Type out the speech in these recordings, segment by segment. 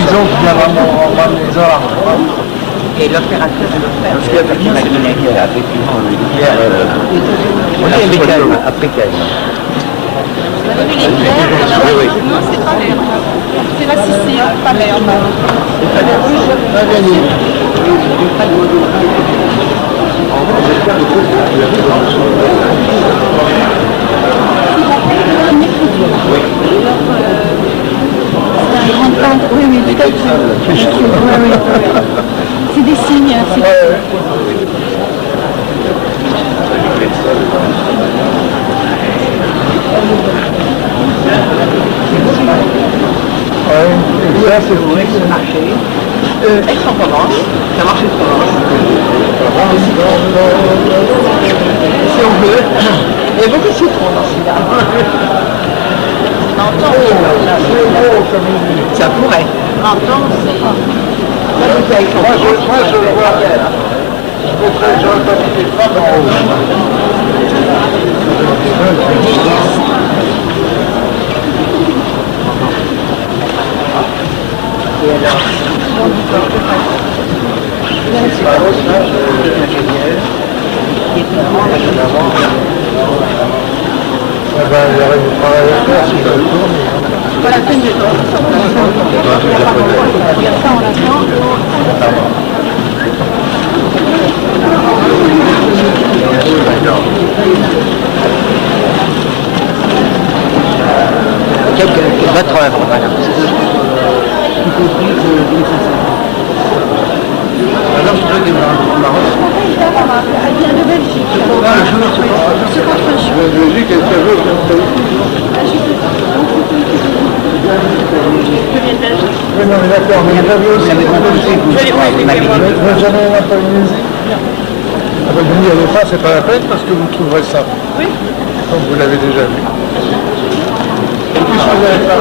maison qui vient vraiment en maison. Et l'opérateur de l'opère. Parce qu'il y a quelqu'un qui m'a dit effectivement une lumière africaine. Vous avez vu les pierres? Oui. Non, c'est pas l'herbe. C'est la Sicile, pas l'herbe. Oui, oui, tout à fait. C'est des signes. Et ça, c'est vrai que c'est marché. Aix-en-Provence, ça marche de Provence. Si on veut. Il y a beaucoup de citron dans celui-là. Ça pourrait. Menton, c'est pas. Moi, je le vois bien. J'aurais pas mis les femmes en haut. Et alors, Il y aurait du travail à faire si je le tourne. Pas la peine de regarde ça, on l'attend. Votre œuvre, voilà. Alors, je voudrais qu'il y ait un Maroc. Elle vient de Belgique. C'est votre choix. De Belgique, elle fait jouer comme ça. Oui, non, mais d'accord, mais il y a aussi des Belgiques. Vous jamais en Polynésie? Ah ben, vous n'y allez pas, c'est pas la peine parce que vous trouverez ça. Oui. Donc vous l'avez déjà vu. Et puis, vous n'avez pas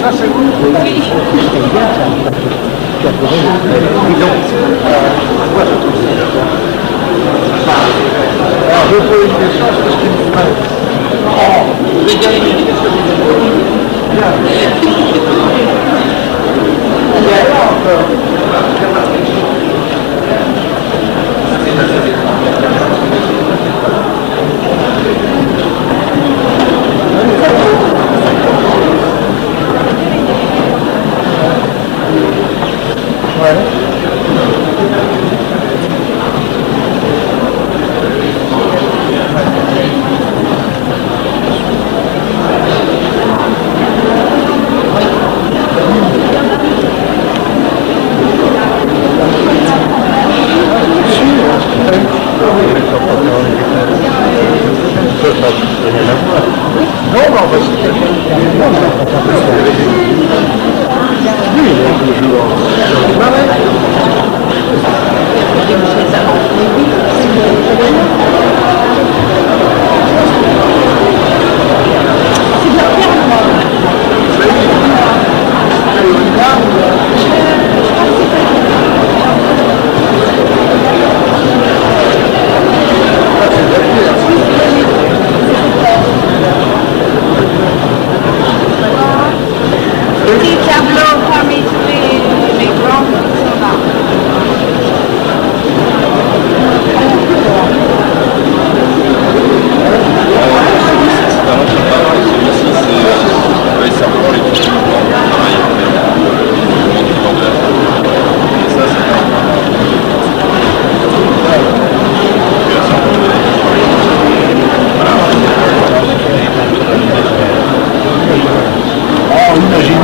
ça c'est cool. Alors, je vous pose une question, c'est ce qui me fait. Vous avez gagné une question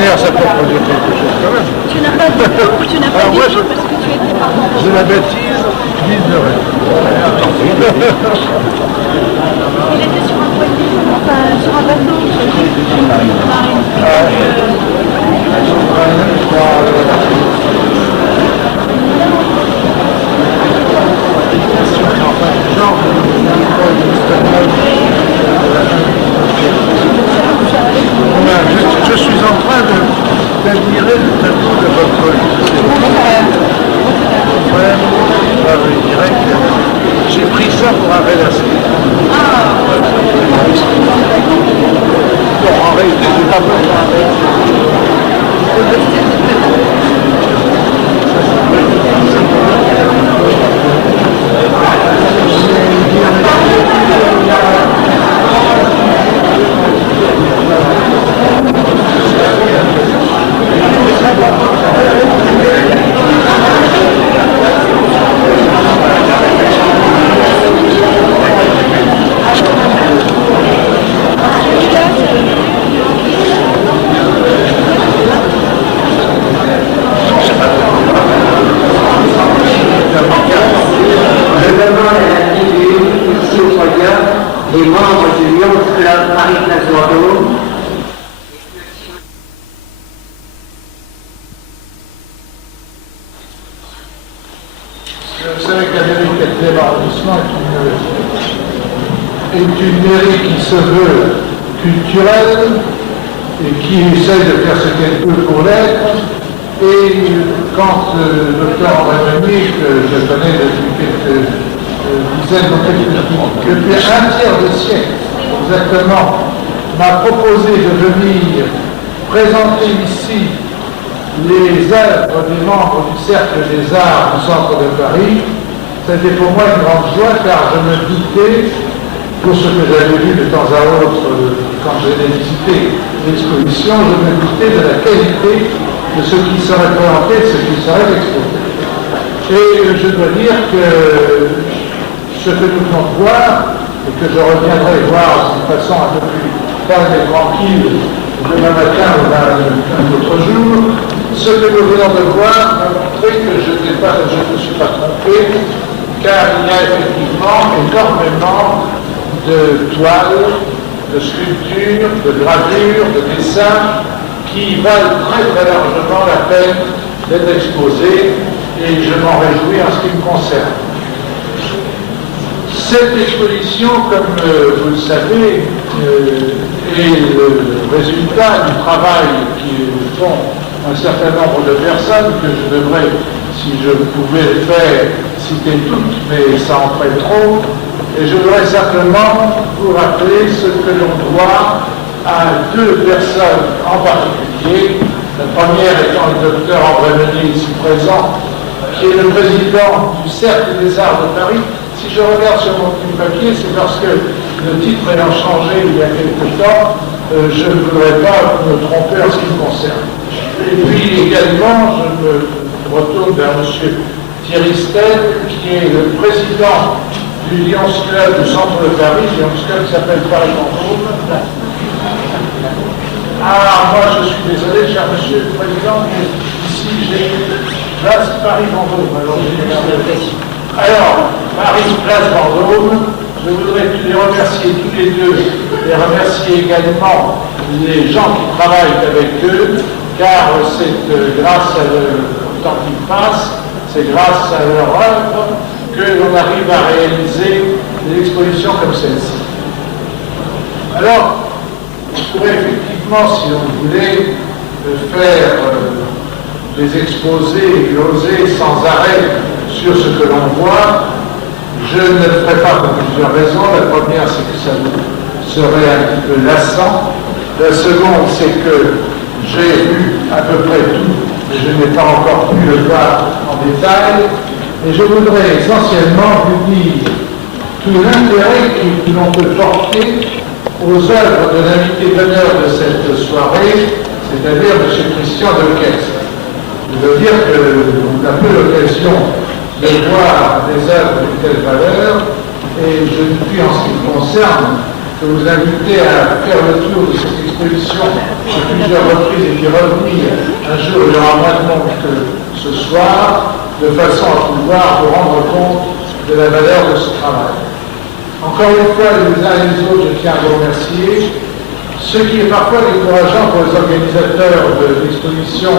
Ça peut produire quelque chose quand même. Tu n'as pas du tout, tu n'as pas Alors du moi, tout parce que tu étais pas je la bêtise, je dis de rien. Il était sur un poignet, enfin sur un bateau. Je suis en train d'admirer le tableau de votre arrondissement est une mairie qui se veut culturelle et qui essaie de faire ce qu'elle peut pour l'être. Et quand le docteur André Meunier, que je connais depuis quelques dizaines depuis un tiers de siècle exactement, m'a proposé de venir présenter ici les œuvres des membres du Cercle des Arts du Centre de Paris, c'était pour moi une grande joie car je me doutais, pour ce que j'avais vu de temps à autre quand j'ai visité l'exposition, je me doutais de la qualité de ce qui serait présenté, de ce qui serait exposé. Et je dois dire que ce que nous venons de voir, et que je reviendrai voir d'une façon un peu plus calme et tranquille demain matin ou un autre jour, ce que nous venons de voir m'a montré que je ne suis pas trompé, car il y a effectivement énormément de toiles, de sculptures, de gravures, de dessins qui valent très très largement la peine d'être exposés et je m'en réjouis en ce qui me concerne. Cette exposition, comme vous le savez, est le résultat du travail qui font un certain nombre de personnes que je devrais, si je pouvais le faire, citer toutes, mais ça en ferait trop. Et je voudrais simplement vous rappeler ce que l'on doit à deux personnes en particulier. La première étant le docteur André Meunier, ici présent, qui est le président du Cercle des Arts de Paris. Si je regarde sur mon petit papier, c'est parce que le titre ayant changé il y a quelque temps, je ne voudrais pas me tromper en ce qui me concerne. Et puis également, je me retourne vers M. Thierry Stel, qui est le président du Lions Club du Centre de Paris, Lions Club qui s'appelle Paris Vendôme. Ah, moi je suis désolé, cher Monsieur le Président, mais ici j'ai place Paris Vendôme. Alors, Paris Place Vendôme, je voudrais les remercier tous les deux et remercier également les gens qui travaillent avec eux, car c'est grâce à le temps qui passe, c'est grâce à leur œuvre que l'on arrive à réaliser des expositions comme celle-ci. Alors, on pourrait effectivement, si on voulait, faire des exposés et gloser sans arrêt sur ce que l'on voit. Je ne le ferai pas pour plusieurs raisons. La première, c'est que ça serait un petit peu lassant. La seconde, c'est que j'ai vu à peu près tout, mais je n'ai pas encore pu le voir en détail. Et je voudrais essentiellement vous dire tout l'intérêt que l'on peut porter aux œuvres de l'invité d'honneur de cette soirée, c'est-à-dire M. Christian Decazes. Je veux dire qu'on a peu l'occasion de voir des œuvres de telle valeur, et je ne puis en ce qui me concerne que vous inviter à faire le tour de cette exposition à plusieurs reprises et puis revenir un jour, il y aura moins de monde que ce soir, de façon à pouvoir vous rendre compte de la valeur de ce travail. Encore une fois, les uns et les autres, je tiens à vous remercier. Ce qui est parfois décourageant pour les organisateurs de l'exposition,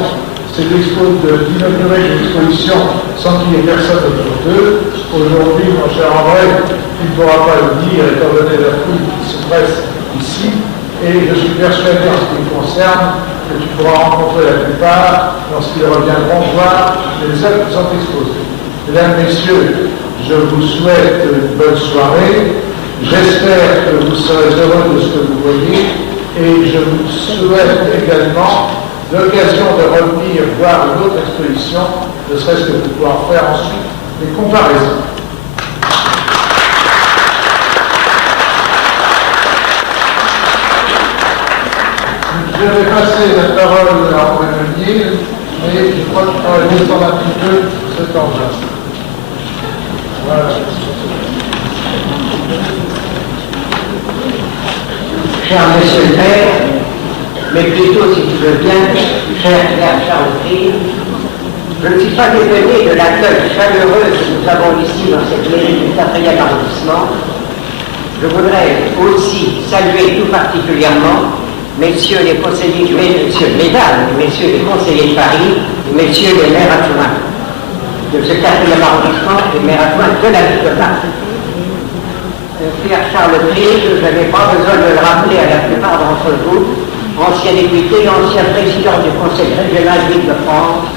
c'est d'inaugurer une exposition sans qu'il y ait personne autour d'eux. Aujourd'hui, mon cher André, tu ne pourras pas le dire étant donné la foule qui se presse ici, et je suis persuadé en ce qui me concerne que tu pourras rencontrer la plupart lorsqu'ils reviendront voir les œuvres qui sont exposées. Mesdames, Messieurs, je vous souhaite une bonne soirée. J'espère que vous serez heureux de ce que vous voyez, et je vous souhaite également l'occasion de revenir voir une autre exposition, ne serait-ce que pour pouvoir faire ensuite des comparaisons. Je vais passer la parole à André Meunier, mais je crois qu'il faudrait descendre un petit peu ce temps-là. Voilà. Cher Monsieur le Maire, mais plutôt, si tu veux bien, cher Claire Charles-Crille, je ne suis pas étonné de l'accueil chaleureux que nous avons ici dans cette mairie du 4e arrondissement. Je voudrais aussi saluer tout particulièrement messieurs les conseillers, mesdames, messieurs les conseillers de Paris, et messieurs les maires adjoints de ce 4e arrondissement et maires adjoints de la ville de Paris. Pierre Charles Prix, je n'avais pas besoin de le rappeler à la plupart d'entre vous, ancien député, ancien président du Conseil régional d'Île-de-France.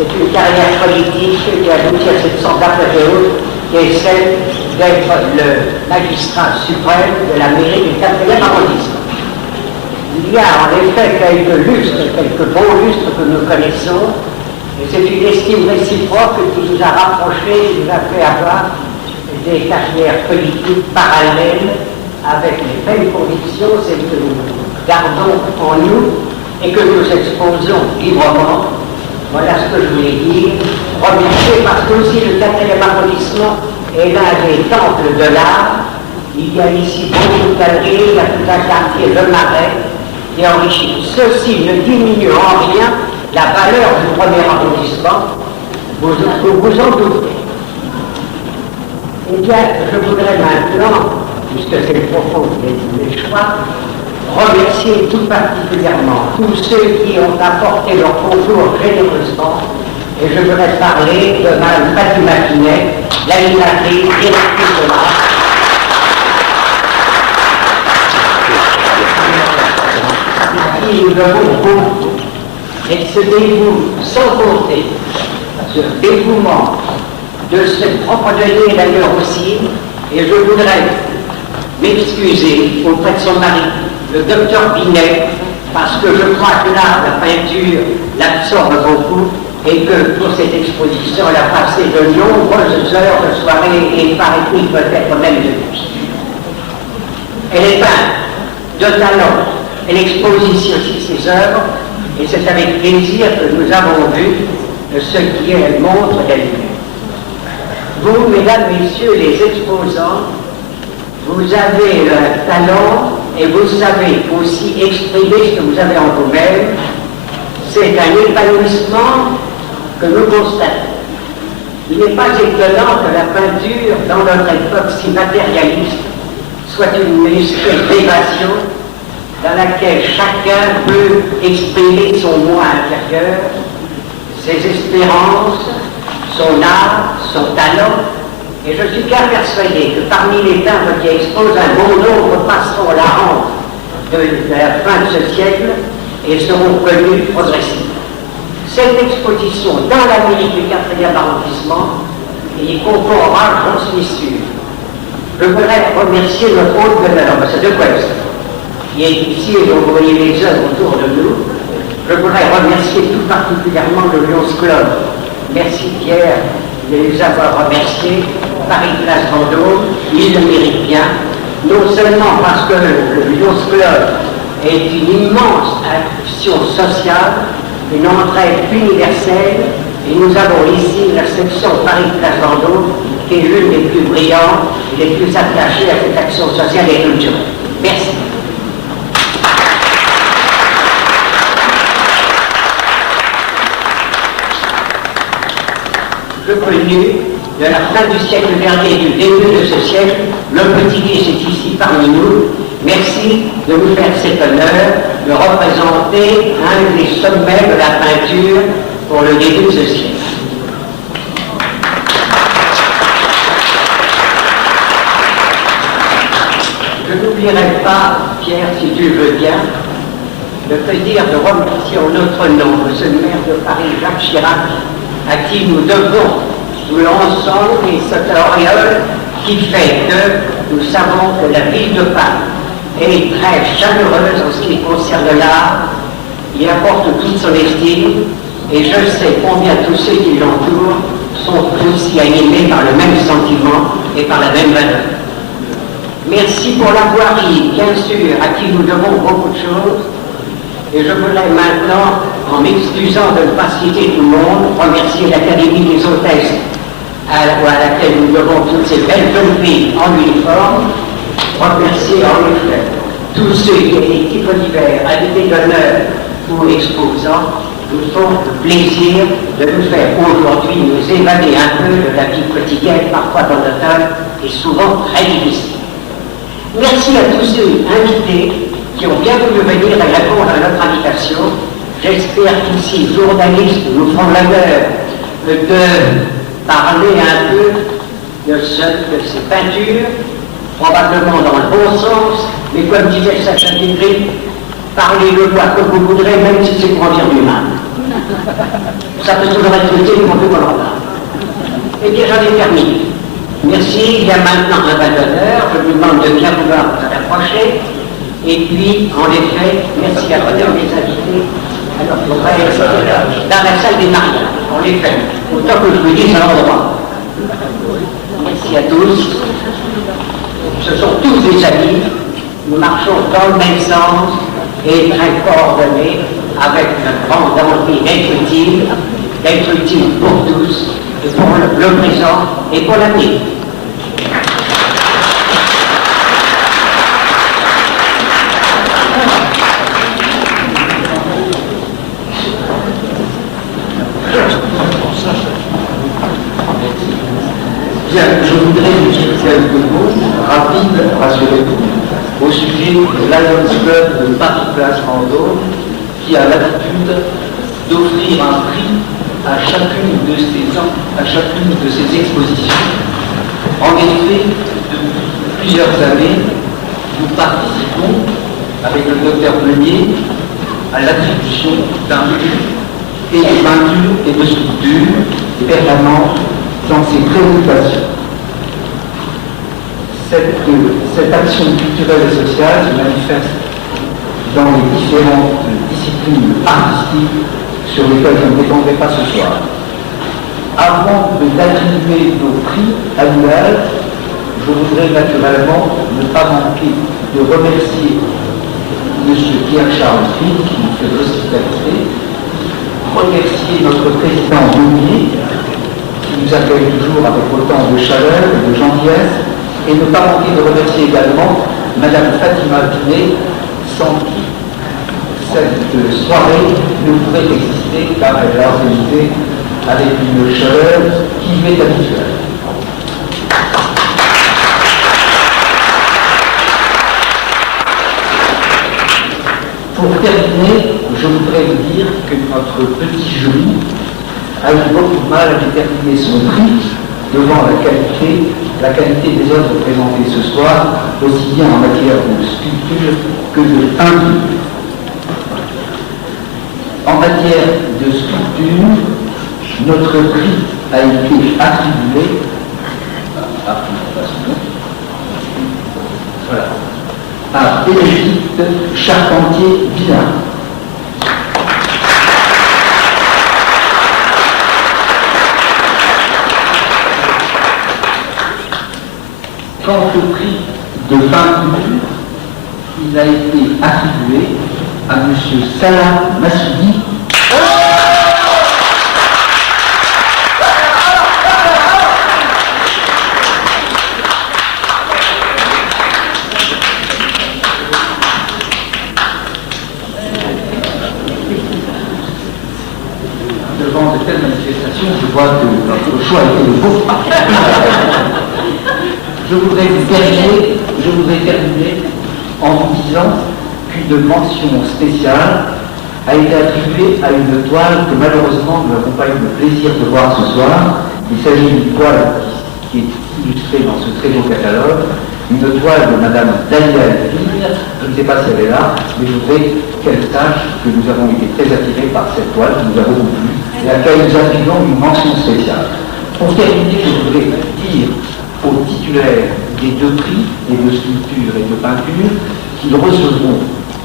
C'est une carrière politique qui aboutit à cette sorte d'apothéose, qui est celle d'être le magistrat suprême de la mairie du 4e arrondissement. Il y a en effet quelques lustres, quelques bons lustres que nous connaissons, et c'est une estime réciproque qui nous a rapprochés, qui nous a fait avoir des carrières politiques parallèles avec les mêmes convictions, celles que nous gardons en nous et que nous exposons librement. Voilà ce que je voulais dire. Remercier parce que aussi le 4e arrondissement est l'un des temples de l'art. Il y a ici beaucoup de galeries, il y a tout un quartier, le Marais, qui est enrichi. Ceci ne diminue en rien la valeur du 1er arrondissement. Vous en doutez. Eh bien, je voudrais maintenant, puisque c'est le propos des choix, remercier tout particulièrement tous ceux qui ont apporté leur concours généreusement. Et je voudrais parler de Mme Fatima Kinet, l'animatrice, directrice de l'art. À qui nous devons beaucoup. Elle se dévoue sans compter ce dévouement de ses propres donnés d'ailleurs aussi, et je voudrais m'excuser auprès de son mari, le docteur Binet, parce que je crois que l'art, la peinture, l'absorbe beaucoup, et que pour cette exposition, elle a passé de nombreuses heures de soirée, et paraît-il peut-être même de nuit. Elle est peinte de talent, elle expose ici aussi ses œuvres, et c'est avec plaisir que nous avons vu ce qui est le montre d'elle-même. Vous, mesdames, messieurs, les exposants, vous avez un talent et vous savez aussi exprimer ce que vous avez en vous-même. C'est un épanouissement que nous constatons. Il n'est pas étonnant que la peinture, dans notre époque si matérialiste, soit une espèce d'évasion dans laquelle chacun peut exprimer son moi intérieur, ses espérances, son art, son talent, et je suis bien persuadé que parmi les peintres qui exposent, un bon nombre passeront la rampe de la fin de ce siècle et seront connus progressivement. Cette exposition dans la mairie du 4e arrondissement y concourra, j'en suis sûr. Je voudrais remercier notre hôte d'honneur, M. De Quest, qui est ici et dont vous voyez les œuvres autour de nous. Je voudrais remercier tout particulièrement le Lions Club. Merci Pierre de les avoir remerciés. Paris Place Vendôme, il le mérite bien, non seulement parce que le Lions Club est une immense action sociale, une entraide universelle, et nous avons ici la section Paris Place Vendôme, qui est l'une des plus brillantes et les plus attachées à cette action sociale et culturelle. Merci. Je connu de la fin du siècle dernier et du début de ce siècle, le petit-fils est ici parmi nous. Merci de nous faire cet honneur de représenter un des sommets de la peinture pour le début de ce siècle. Je n'oublierai pas, Pierre, si tu le veux bien, de te dire de remercier en notre nom le maire de Paris, Jacques Chirac, à qui nous devons tout l'ensemble et cette auréole qui fait que nous savons que la ville de Paris est très chaleureuse en ce qui concerne l'art, il apporte toute son estime, et je sais combien tous ceux qui l'entourent sont aussi animés par le même sentiment et par la même valeur. Merci pour la voirie, bien sûr, à qui nous devons beaucoup de choses. Et je voudrais maintenant, en m'excusant de ne pas citer tout le monde, remercier l'Académie des hôtesses, à laquelle nous devons toutes ces belles jeunes filles en uniforme, remercier en effet tous ceux qui étaient titres divers, invités d'honneur ou exposants, nous font le plaisir de nous faire aujourd'hui nous évader un peu de la vie quotidienne, parfois dans notre œuvre, et souvent très difficile. Merci à tous ceux invités qui ont bien voulu venir et répondre à notre invitation. J'espère qu'ici, journalistes, nous ferons l'honneur de parler un peu de ces peintures probablement dans le bon sens, mais comme disait Sacha Guitry, parlez-le-moi comme vous voudrez, même si c'est pour en dire du mal. Ça peut toujours être utile, mais on peut qu'on en parle. Eh bien, j'en ai terminé. Merci, il y a maintenant un bal d'honneur, je vous demande de bien vouloir vous approcher. Et puis, en effet, merci à tous les invités. Alors, on va aller dans la salle des mariages, en effet. Autant que je vous dise à l'endroit. Merci à tous. Ce sont tous des amis. Nous marchons dans le même sens et très coordonnés avec une grande envie d'être utile pour tous, et pour le présent et pour l'avenir. Bien, je voudrais vous dire quelques mots rapides, rassurez-vous, au sujet de Lions Club de Paris-Place Vendôme, qui a l'habitude d'offrir un prix à chacune de ces expositions. En effet, depuis plusieurs années, nous participons, avec le docteur Meunier, à l'attribution d'un prix et de peinture et de sculpture permanente dans ses préoccupations. Cette action culturelle et sociale se manifeste dans les différentes disciplines artistiques sur lesquelles je ne m'étendrai pas ce soir. Avant d'attribuer nos prix annuels, je voudrais naturellement ne pas manquer de remercier M. Pierre-Charles Fried qui nous fait l'hospitalité, remercier notre président Meunier qui nous accueille toujours avec autant de chaleur et de gentillesse, et ne pas manquer de remercier également Madame Fatima Binet, sans qui cette soirée ne pouvait exister, car elle l'a organisée avec une chaleur qui lui est habituelle. Pour terminer, je voudrais vous dire que notre petit jury a eu beaucoup de mal à déterminer son prix devant la qualité des œuvres présentées ce soir, aussi bien en matière de sculpture que de peinture. En matière de sculpture, notre prix a été attribué à Bénédicte Charpentier-Villard. Quant au prix de peinture, il a été attribué à M. Salah Massoudi. Devant de telles manifestations, je vois que notre choix a été le bon. Je voudrais terminer en vous disant qu'une mention spéciale a été attribuée à une toile que malheureusement nous n'avons pas eu le plaisir de voir ce soir. Il s'agit d'une toile qui est illustrée dans ce très beau catalogue, une toile de Madame Dahlia Elvire. Je ne sais pas si elle est là, mais je voudrais qu'elle sache que nous avons été très attirés par cette toile qui nous a beaucoup plu et à laquelle nous attribuons une mention spéciale. Pour terminer, je voudrais dire aux titulaires des deux prix, et de sculpture et de peinture, qu'ils recevront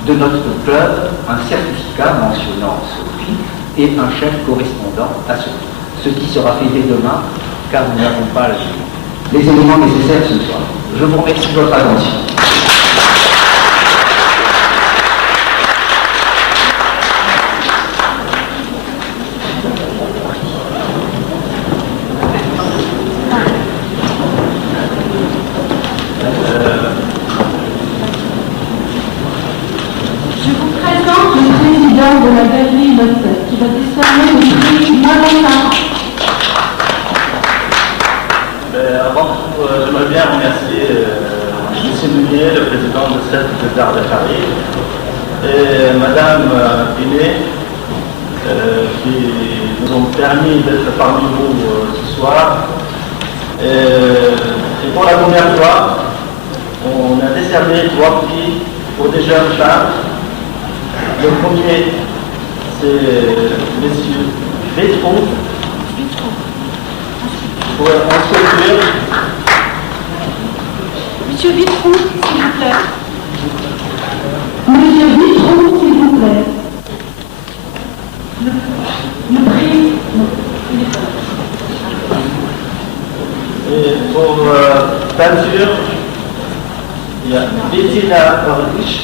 de notre club un certificat mentionnant ce prix et un chèque correspondant à ce prix. Ce qui sera fait dès demain, car nous n'avons pas les éléments nécessaires ce soir. Je vous remercie de votre attention. De la galerie Lotte, qui va décerner le prix Marotin. Avant tout, j'aimerais bien remercier M. Meunier, le président de cette d'Art de Paris, et Mme Binet, qui nous ont permis d'être parmi vous ce soir. Et pour la première fois, On a décerné 3 prix pour des jeunes femmes. Le premier, c'est messieurs Vétron, pour en sculpture. Monsieur Vitron, s'il vous plaît. Monsieur Vitron, s'il vous plaît. Le prix. Et pour peinture, il y a Bettina Orlich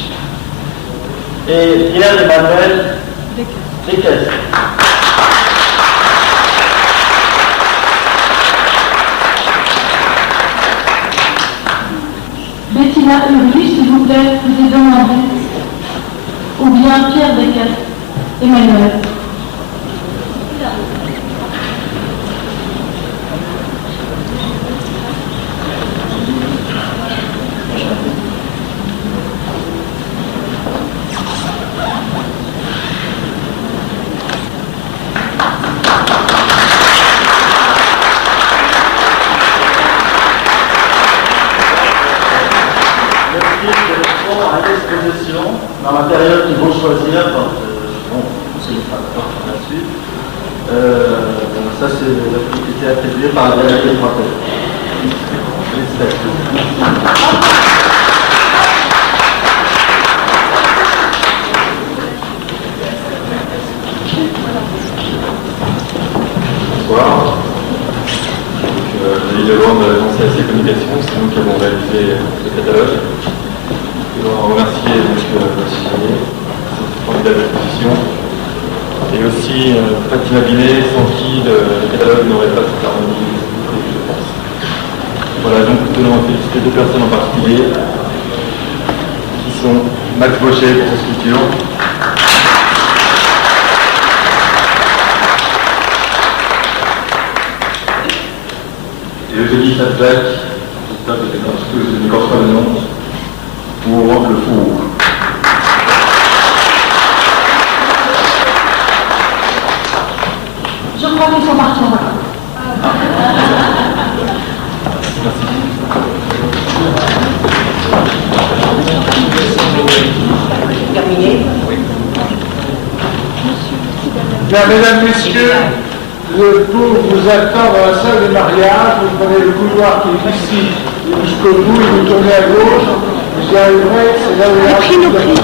et Pierre-Emmanuel Descaisses. Bettina Urlich, s'il vous plaît, vous est demandé. Ou bien Pierre Descaisses. Emmanuel. Dans la période qu'ils vont choisir, c'est une facteur par la suite. Ça, c'est le prix qui était attribué par la Galerie de Frappel. Bonsoir. David Leblanc de l'agence CAC Communication, c'est nous qui avons réalisé ce catalogue. Je voudrais remercier Monsieur Signé, formidable exposition, et aussi Fatima Binet, sans qui le catalogue n'aurait pas cette harmonie, je pense. Voilà, donc nous tenons à féliciter 2 personnes en particulier, qui sont Max Bochet pour sa sculpture, et Eugénie Sadjak, j'espère que je n'écorche pas le nom, pour le four. Je crois qu'ils sont partis en vacances. Terminé. Bien, mesdames, messieurs, le tour vous attend dans la salle des mariages. Vous prenez le couloir qui est ici jusqu'au bout et vous tournez à gauche. Vous y arriverez, c'est là où il y a... Le prix.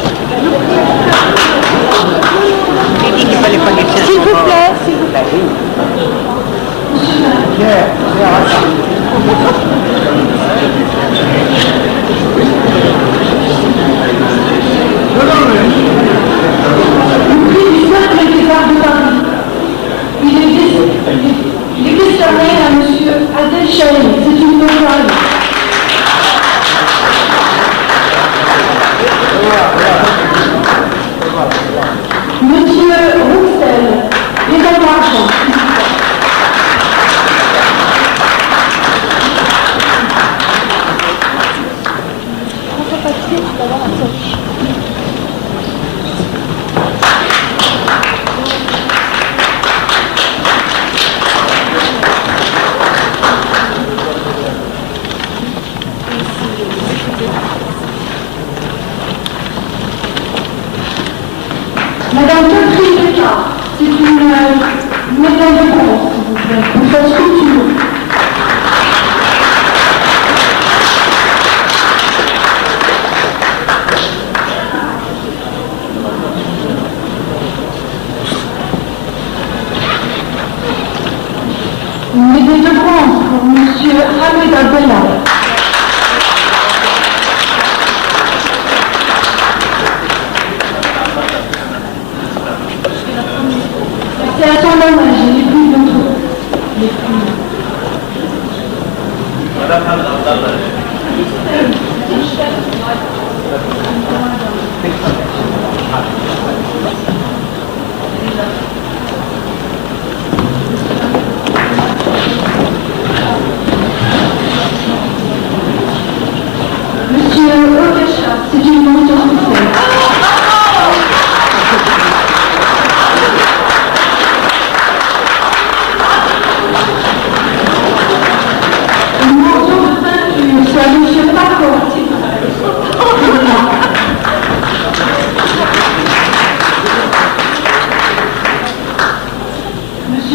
S'il vous plaît, s'il vous plaît. Pierre, Le prix du cercle des arts de Paris. Il est décerné à monsieur Adel Chahi. C'est une nouvelle. Monsieur Roussel, médaille d'argent. Madame Catherine Descartes, c'est une médaille de bronze, s'il vous plaît, pour sa sculpture. Une médaille de bronze pour monsieur Hamid Abdallah. C'est à son hommage, les plus d'autres. Les plus. Madame Abdallah.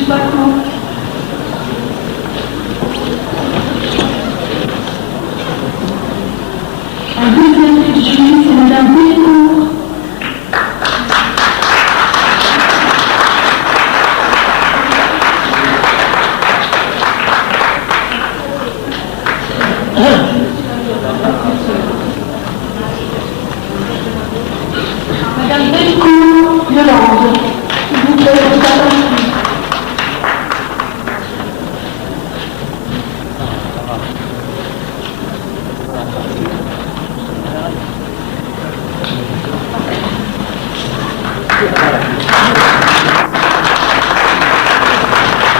Bacot. Un deuxième prix du jury, c'est Madame Bécourt. Madame Bécourt, Yolande. S'il vous plaît, vous attendez.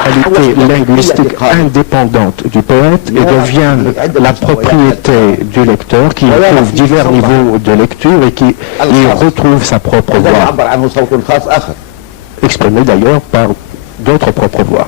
Qualité linguistique indépendante du poète et devient la propriété du lecteur qui trouve divers niveaux de lecture et qui y retrouve sa propre voix, exprimée d'ailleurs par d'autres propres voix.